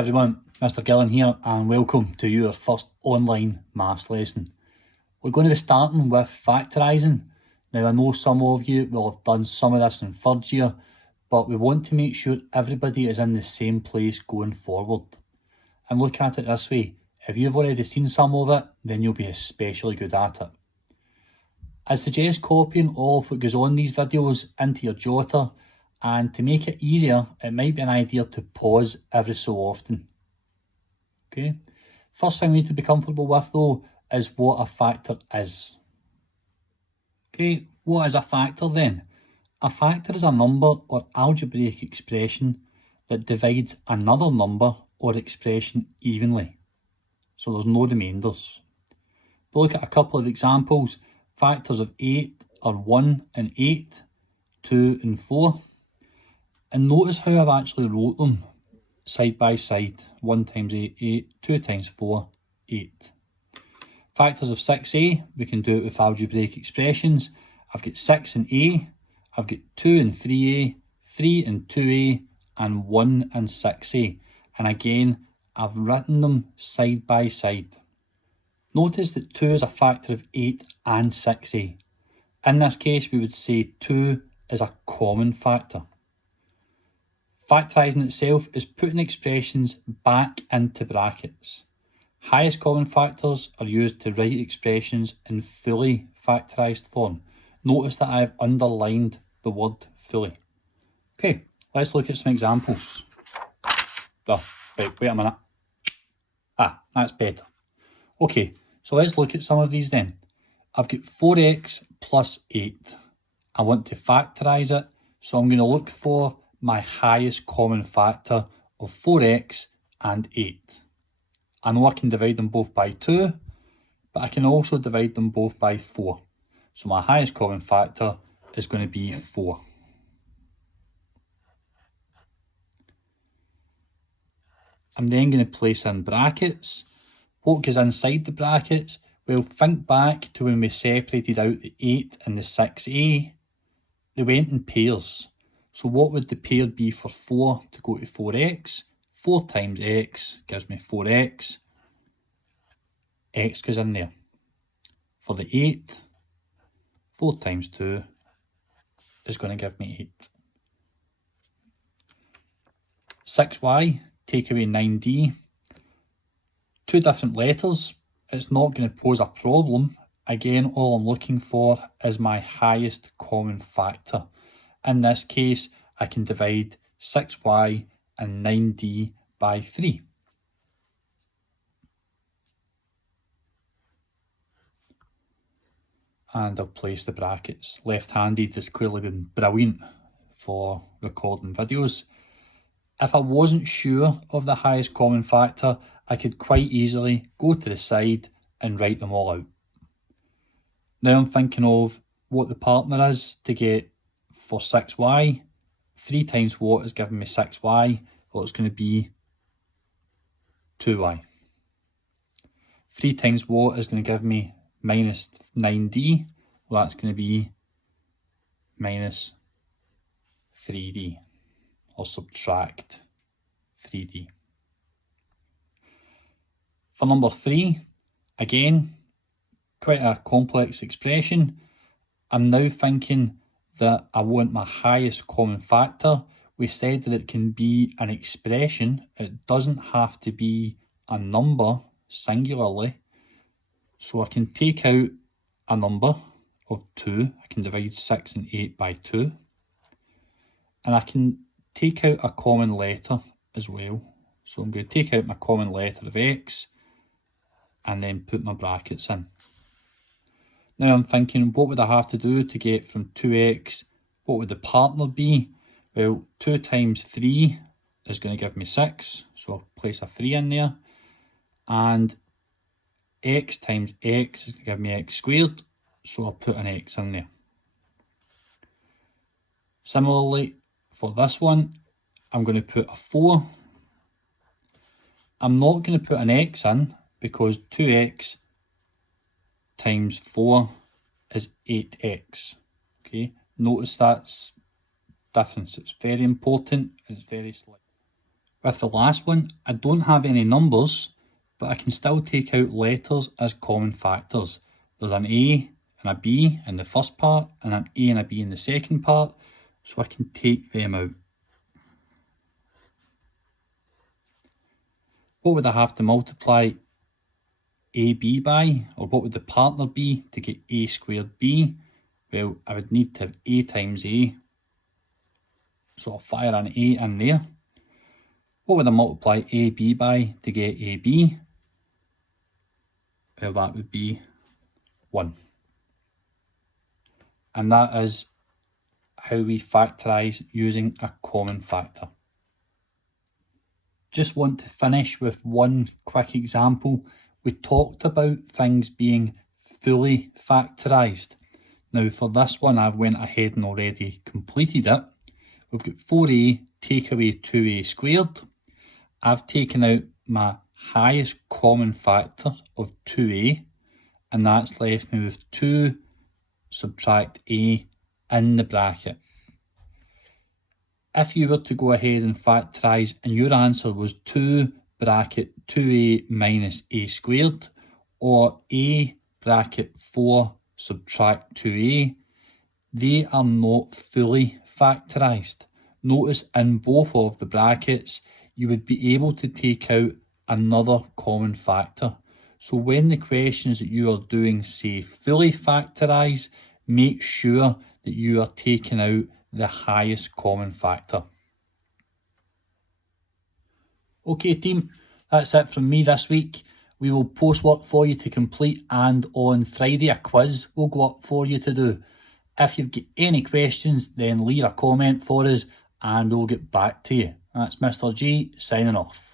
everyone, Mr. Gillen here and welcome to your first online maths lesson. We're going to be starting with factorising. Now I know some of you will have done some of this in third year, but we want to make sure everybody is in the same place going forward. And look at it this way, if you've already seen some of it, then you'll be especially good at it. I suggest copying all of what goes on these videos into your jotter, and to make it easier, it might be an idea to pause every so often. Okay, first thing we need to be comfortable with though is what a factor is. Okay, what is a factor then? A factor is a number or algebraic expression that divides another number or expression evenly. So there's no remainders. But look at a couple of examples. Factors of 8 are 1 and 8, 2 and 4. And notice how I've actually wrote them side by side. 1 times 8, 8, 2 times 4, 8. Factors of 6a, we can do it with algebraic expressions. I've got 6 and a, I've got 2 and 3a, 3 and 2a, and 1 and 6a. And again, I've written them side by side. Notice that 2 is a factor of 8 and 6a. In this case, we would say 2 is a common factor. Factorising itself is putting expressions back into brackets. Highest common factors are used to write expressions in fully factorised form. Notice that I've underlined the word fully. Okay, let's look at some examples. Oh, right, wait a minute. That's better. Okay, so let's look at some of these then. I've got 4x plus 8. I want to factorise it, so I'm going to look for my highest common factor of 4x and 8. I know I can divide them both by 2, but I can also divide them both by 4. So my highest common factor is going to be 4. I'm then going to place in brackets. What goes inside the brackets? Well, think back to when we separated out the 8 and the 6a. They went in pairs. So what would the pair be for 4 to go to 4x? 4 times x gives me 4x. X goes in there. For the 8, 4 times 2 is going to give me 8. 6y, take away 9d. Two different letters. It's not going to pose a problem. Again, all I'm looking for is my highest common factor. In this case, I can divide 6y and 9d by 3. And I'll place the brackets. Left-handed has clearly been brilliant for recording videos. If I wasn't sure of the highest common factor, I could quite easily go to the side and write them all out. Now I'm thinking of what the partner is to get for 6y. 3 times what is giving me 6y? Well, it's going to be 2y. 3 times what is going to give me minus 9d? Well, that's going to be minus 3d, or subtract 3d. For number 3, again, quite a complex expression. I'm now thinking that I want my highest common factor. We said that it can be an expression. It doesn't have to be a number singularly. So I can take out a number of 2. I can divide 6 and 8 by 2. And I can take out a common letter as well. So I'm going to take out my common letter of x and then put my brackets in. Now I'm thinking, what would I have to do to get from 2x? What would the partner be? Well, 2 times 3 is going to give me 6. So I'll place a 3 in there. And x times x is going to give me x squared. So I'll put an x in there. Similarly, for this one, I'm going to put a 4. I'm not going to put an x in because 2x times 4 is 8x. Okay, notice that's difference. It's very important and it's very slight. With the last one, I don't have any numbers, but I can still take out letters as common factors. There's an A and a B in the first part, and an A and a B in the second part, so I can take them out. What would I have to multiply AB by, or what would the partner be to get A squared B? Well, I would need to have A times A, so I'll fire an A in there. What would I multiply AB by to get AB? Well, that would be 1. And that is how we factorise using a common factor. Just want to finish with one quick example. We talked about things being fully factorised. Now for this one, I've went ahead and already completed it. We've got 4a take away 2a squared. I've taken out my highest common factor of 2a, and that's left me with 2 subtract a in the bracket. If you were to go ahead and factorise and your answer was 2 bracket 2a minus a squared, or a bracket 4 subtract 2a, they are not fully factorised. Notice in both of the brackets you would be able to take out another common factor. So when the questions that you are doing say fully factorise, make sure that you are taking out the highest common factor. Okay team, that's it from me this week. We will post work for you to complete, and on Friday a quiz will go up for you to do. If you've got any questions, then leave a comment for us and we'll get back to you. That's Mr. G signing off.